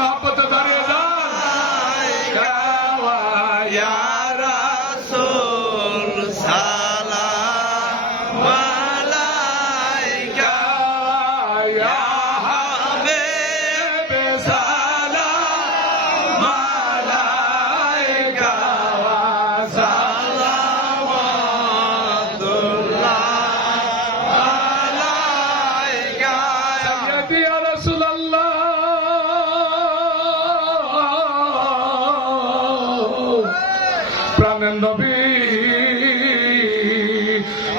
मोहब्बत दारिए या रसूल सलाम अलैका या हबीब सलाम अलैका सलावतुल्लाह अलैका सय्यदी या रसूल अल्लाह प्राणेर नबी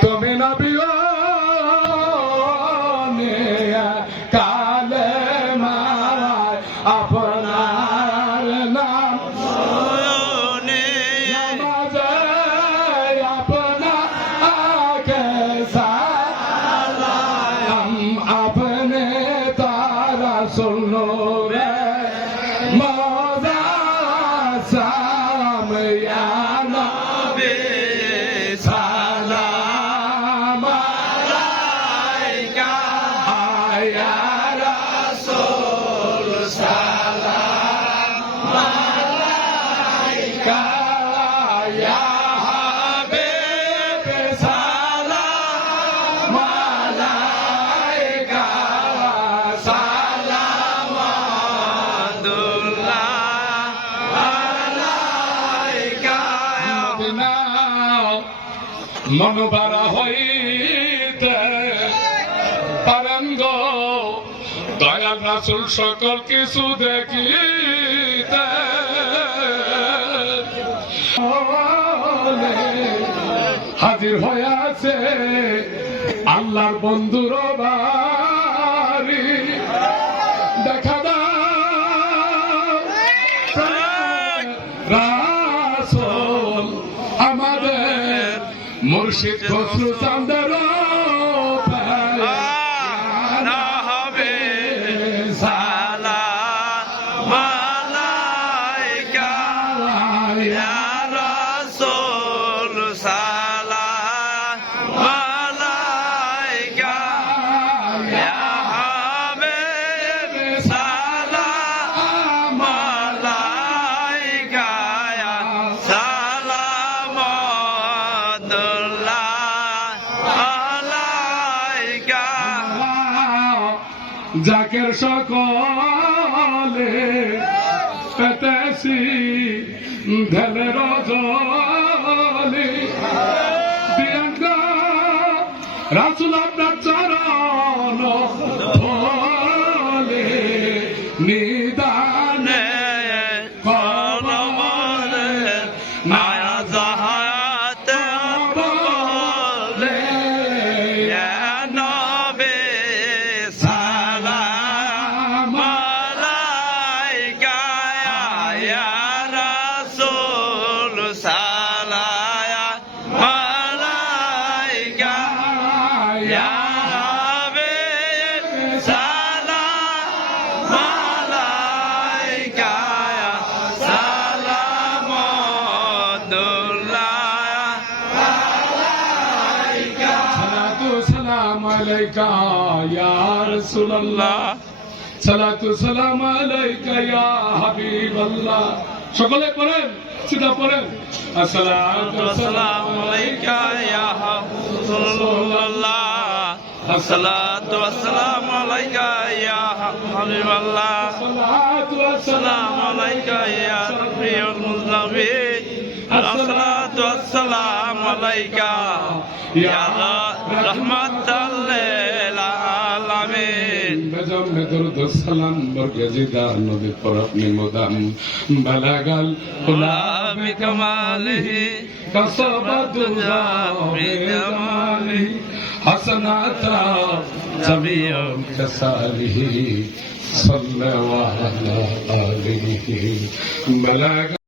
তুমি নবী কালে মায় আপনার নাম নামাজে আপনাকে সালাম আপনি তারা শুনো রে মজা সালাম ইয়া নবী সালাম अलैका আয়া रसूल सलाम अलैका ইয়া हबीब সালাম আলাইকা सलावतुल्लाह अलैका মদিনা মনোবারা হইতে পারেন গো দয়াল রাসূল সকল কিছু দেখিতে হাজির হয়ে আছে আল্লাহর বন্ধুর বাড়ি দেখা দাও রাসূল আমাদের মুর্শিদ খসরু চাঁদের না হবে সালাম আলাইকা ইয়া রাসূল সালাম আলাইকা ইয়া হাবিব সালাম আলাইকা ইয়া সালামতুল্লাহ আলাইকা জাকের সকলে পেতেছি ঢেলের জলে দিয়াঙ্গ রাসূল আপনার চরণ ধরে নিদানে কলমরে মায়া জাহাতে বলে ইয়া নবী সালাম আলাইকা ইয়া রাসূল সালাম আলাইকা ইয়া হাবিব সালাম আলাইকা ইয়া সালামতুল্লাহ আলাইকা সালাতু সালাম আলাইকা ইয়া রাসূলুল্লাহ সালাতু সালাম আলাইকা ইয়া হাবিবাল্লাহ সকলে পড়েন সিধা পড়েন আসসালাতু আসসালামু আলাইকা ইয়া রাসূলুল্লাহ আসসালাতু ওয়াসসালামু আলাইকা ইয়া হাবিবাল্লাহ সালাতু আসসালামু আলাইকা ইয়া রাফিউল মুজনবিন আসসালাতু ওয়াসসালামু আলাইকা ইয়া রাহমাতাল লিল আলামিন বেজমে দরুদ সালাম বরগজিদা নবী পর আপনি মুদাম বালাগাল গুলাম কামালিহি কসবাতু জামালিহি হাসনাতা জামিউ কসালিহি সাল্লাল্লাহু আলাইহি বালাগাল